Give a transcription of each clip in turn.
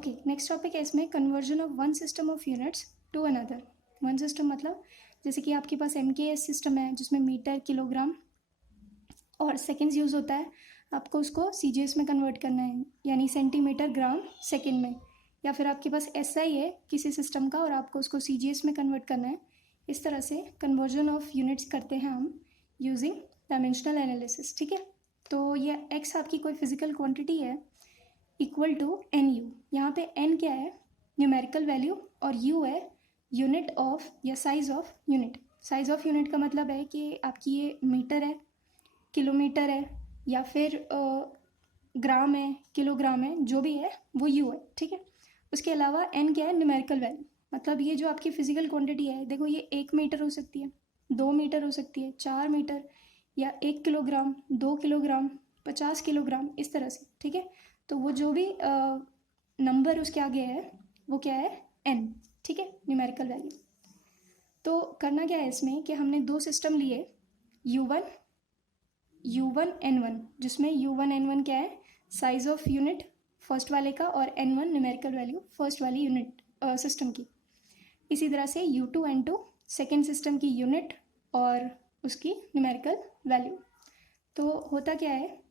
Okay, next topic है इसमें conversion of one system of units to another. One system मतलब जैसे कि आपके पास MKS सिस्टम है जिसमें मीटर, किलोग्राम और सेकेंड्स यूज़ होता है, आपको उसको CGS में कन्वर्ट करना है, यानी सेंटीमीटर, ग्राम, सेकेंड में। या फिर आपके पास SI है किसी सिस्टम का और आपको उसको CGS में कन्वर्ट करना है। इस तरह से कन्वर्जन ऑफ यूनिट्स करते हैं हम यूजिंग डायमेंशनल एनालिसिस। ठीक है, तो ये x आपकी कोई फिजिकल क्वांटिटी है इक्वल टू NU। यहाँ पे n क्या है, न्यूमेरिकल वैल्यू, और U है यूनिट ऑफ या size of unit. Size of unit का मतलब है कि आपकी ये मीटर है, किलोमीटर है, या फिर ग्राम है, किलोग्राम है, जो भी है वो U है। ठीक है, उसके अलावा n क्या है, न्यूमेरिकल वैल्यू। मतलब ये जो आपकी फिजिकल क्वांटिटी है, देखो ये 1 मीटर हो सकती है, 2 मीटर हो सकती है, 4 मीटर, या 1 किलोग्राम, 2 किलोग्राम, 50 किलोग्राम, इस तरह से। ठीक है, तो वो जो भी नंबर उसके आगे है वो क्या है, n। ठीक है, न्यूमेरिकल वैल्यू। तो करना क्या है इसमें कि हमने दो सिस्टम लिए, U1 N1, जिसमें U1 N1 क्या है, साइज ऑफ यूनिट फर्स्ट वाले का, और N1 न्यूमेरिकल वैल्यू फर्स्ट वाली यूनिट सिस्टम की। इसी तरह से U2 N2 सेकेंड सिस्टम की यूनिट और उसकी न्यूमेरिकल वैल्यू। तो होता क्या है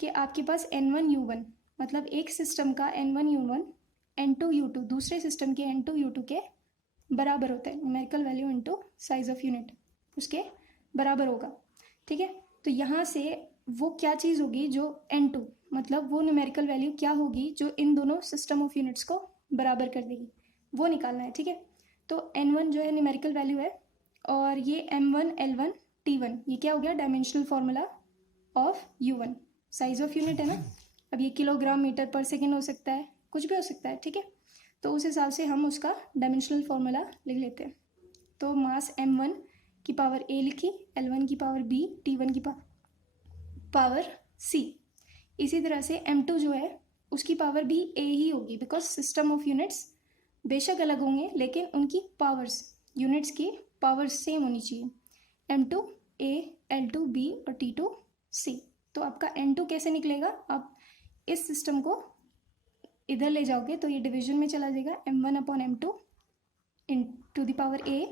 कि आपके पास N1 U1 मतलब एक सिस्टम का N1 U1 N2 U2 दूसरे सिस्टम के N2 U2 के बराबर होता है। Numerical value into size of unit उसके बराबर होगा। ठीक है, तो यहाँ से वो क्या चीज़ होगी जो N2 मतलब वो न्यूमेरिकल वैल्यू क्या होगी जो इन दोनों सिस्टम ऑफ यूनिट्स को बराबर कर देगी, वो निकालना है। ठीक है, तो N1 जो है न्यूमेरिकल वैल्यू है, और ये M1 L1 T1 ये क्या हो गया, dimensional formula of U1। Size of unit है ना, अब ये किलोग्राम, मीटर पर सेकेंड हो सकता है, कुछ भी हो सकता है। ठीक है, तो उस हिसाब से हम उसका डायमेंशनल फॉर्मूला लिख लेते हैं। तो मास M1 की पावर A लिखी, L1 की पावर B, T1 की पावर C। इसी तरह से M2 जो है उसकी पावर भी A ही होगी, बिकॉज सिस्टम ऑफ यूनिट्स बेशक अलग होंगे लेकिन उनकी पावर्स, यूनिट्स की पावर्स सेम होनी चाहिए। M2 A, L2 B और T2 C। तो आपका N2 कैसे निकलेगा, आप इस सिस्टम को इधर ले जाओगे तो ये डिवीजन में चला जाएगा, M1 upon M2 in to the power A,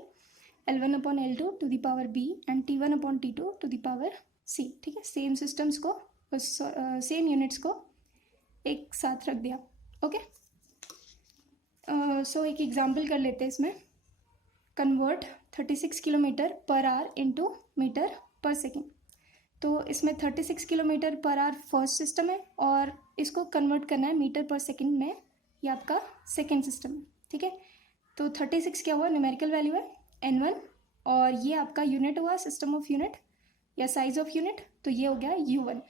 L1 upon L2 to the power B and T1 upon T2 to the power C। ठीक है, सेम सिस्टम्स को, सेम यूनिट्स को एक साथ रख दिया। ओके, सो एक एग्जांपल कर लेते हैं इसमें। Convert 36 kilometre per hour into metre per second. तो इसमें 36 kilometre per our first system है और इसको कन्वर्ट करना है मीटर पर सेकेंड में, ये आपका सेकेंड सिस्टम है। ठीक है, तो 36 क्या हुआ, न्यूमेरिकल वैल्यू है N1, और ये आपका यूनिट हुआ सिस्टम ऑफ यूनिट या साइज ऑफ यूनिट, तो ये हो गया U1।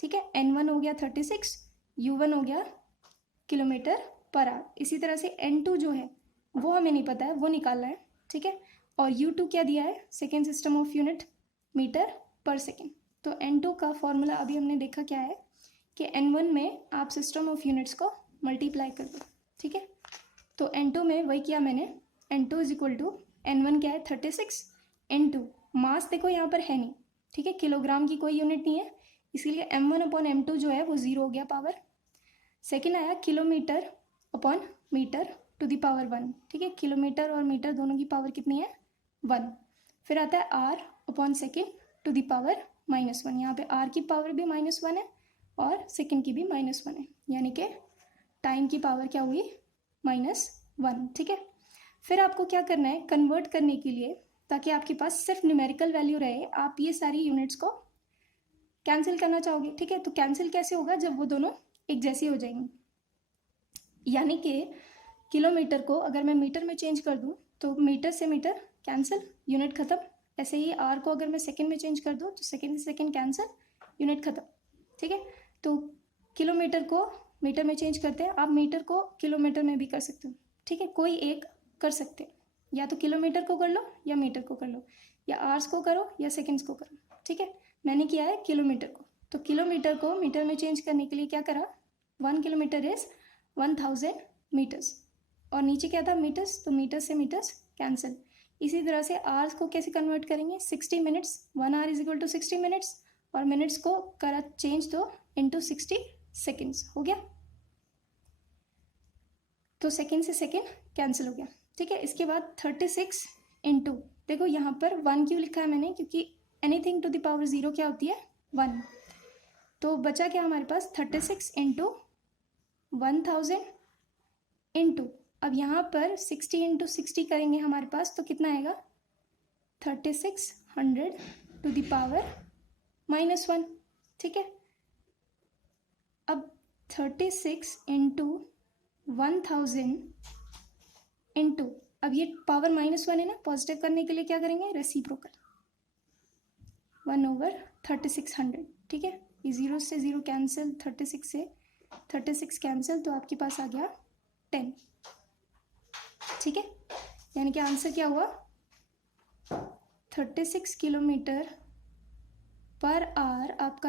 ठीक है, N1 हो गया 36, U1 हो गया किलोमीटर पर आवर। इसी तरह से N2 जो है वो हमें नहीं पता है, वो निकालना है। ठीक है, और U2 क्या दिया है, second system of unit metre per second. तो N2 का फॉर्मूला अभी हमने देखा क्या है कि N1 में आप सिस्टम ऑफ यूनिट्स को मल्टीप्लाई कर दो। ठीक है, तो N2 में वही किया मैंने, N2 is equal to N1 क्या है 36 N2, मास देखो यहाँ पर है नहीं। ठीक है, किलोग्राम की कोई यूनिट नहीं है, इसीलिए M1 अपॉन M2 जो है वो 0 हो गया पावर। सेकेंड आया kilometre upon metre to the power 1। ठीक है, किलोमीटर और मीटर दोनों की पावर कितनी है, 1। फिर आता है R upon second to the power -1। यहाँ पे R की पावर भी -1 है और सेकेंड की भी -1 है, यानी कि टाइम की पावर क्या हुई, -1। ठीक है, फिर आपको क्या करना है, कन्वर्ट करने के लिए, ताकि आपके पास सिर्फ न्यूमेरिकल वैल्यू रहे, आप ये सारी यूनिट्स को कैंसिल करना चाहोगे। ठीक है, तो कैंसिल कैसे होगा, जब वो दोनों एक जैसी हो जाएंगी। यानी कि किलोमीटर को अगर मैं मीटर में चेंज कर दूं तो मीटर से मीटर कैंसिल, यूनिट खत्म। ऐसे ही R को अगर मैं सेकेंड में चेंज कर दूं तो सेकेंड से सेकेंड कैंसिल, यूनिट खत्म। ठीक है, तो किलोमीटर को मीटर में चेंज करते हैं, आप मीटर को किलोमीटर में भी कर सकते हो। ठीक है, कोई एक कर सकते हैं, या तो किलोमीटर को कर लो या मीटर को कर लो, या आवर्स को करो या सेकेंड्स को करो। ठीक है, मैंने किया है किलोमीटर को, तो किलोमीटर को मीटर में चेंज करने के लिए क्या करा, 1 किलोमीटर इज 1000 मीटर्स, और नीचे क्या था मीटर्स, तो मीटर्स से मीटर्स कैंसिल। इसी तरह से आवर्स को कैसे कन्वर्ट करेंगे, 60 minutes, 1 hour is equal to 60 minutes, और मिनट्स को करा चेंज तो इनटू 60 सेकेंड्स, हो गया। तो सेकेंड से सेकेंड कैंसिल हो गया, ठीक है। इसके बाद 36 इंटू, देखो यहाँ पर 1 क्यों लिखा है मैंने, क्योंकि एनीथिंग टू द पावर 0 क्या होती है, 1। तो बचा क्या हमारे पास, 36 इंटू 1000 इंटू, अब यहाँ पर 60 इंटू 60 करेंगे हमारे पास, तो कितना आएगा, 3600 टू द पावर -1, ठीक है। अब 36 इंटू 1000 इंटू, अब ये पावर -1 है ना, पॉजिटिव करने के लिए क्या करेंगे, रेसिप्रोकल, 1/3600, ठीक है। ये 0 से 0 कैंसिल, 36 से 36 कैंसिल, तो आपके पास आ गया 10, ठीक है। यानी कि आंसर क्या हुआ, 36 किलोमीटर पर आवर आपका